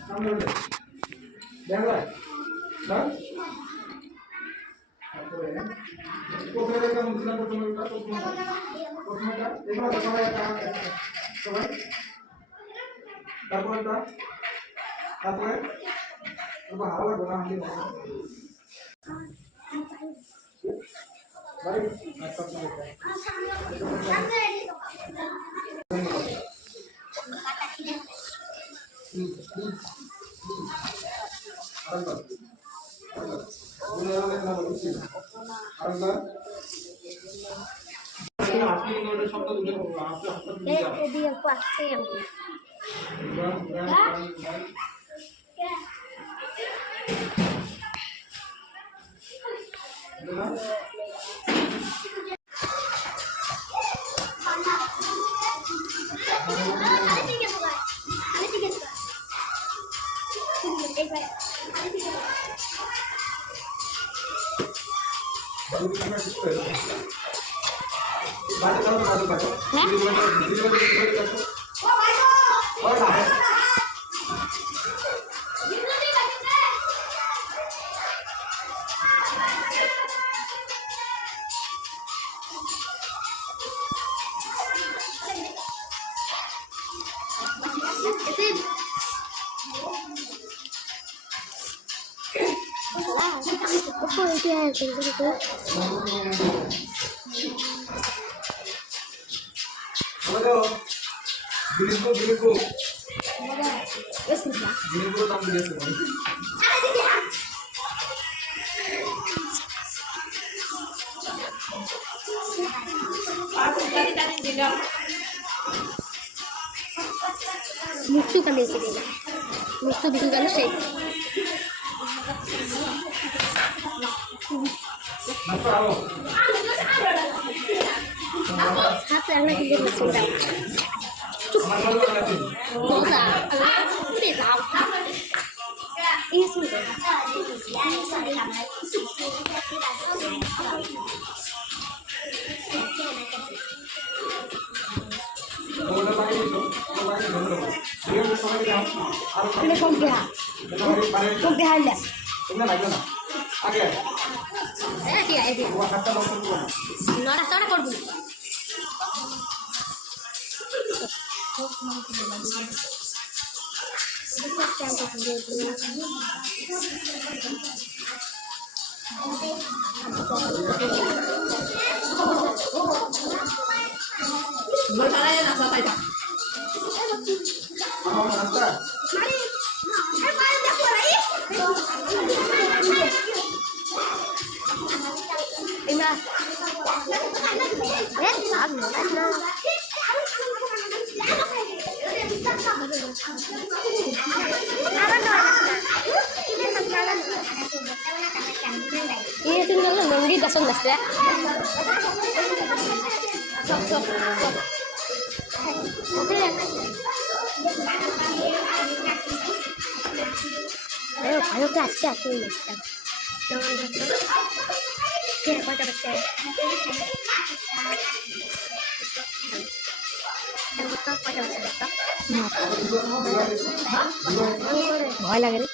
সামনে উঠে দেখা যায় না তারপরে কোথায় দেখা মুসলিম প্রথমটা এগুলো সবাই সবাই তারপরে তারপরে ভালো লাগবে না আমি বাড়ি মিষ্টি কানে মিষ্টি দিকে গেল সেই হাতে রান্না কিন্তু ini tinggal nunggu dasar mas ya. Sok. Ayo ke atas ini. Jangan baca baca. ভয় লাগে রে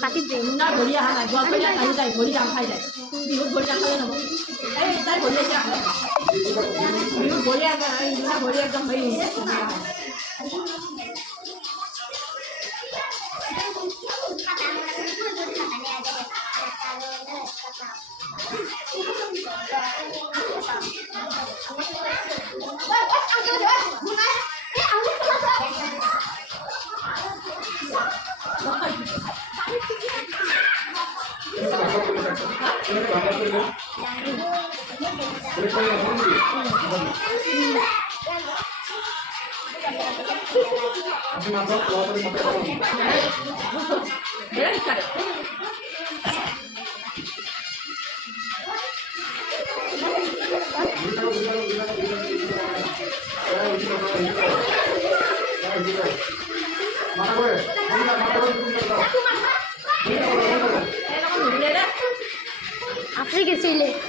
পাতি ভৰিয়া হা নাই গছ পেলাই আহি যায় ভৰি যাম খাই যায় বিহুত ভৰি যাম খালে নহ'ব এই তাই ভৰি আছে বিহুত ভৰি ভৰি একদম হেৰি Afrika sile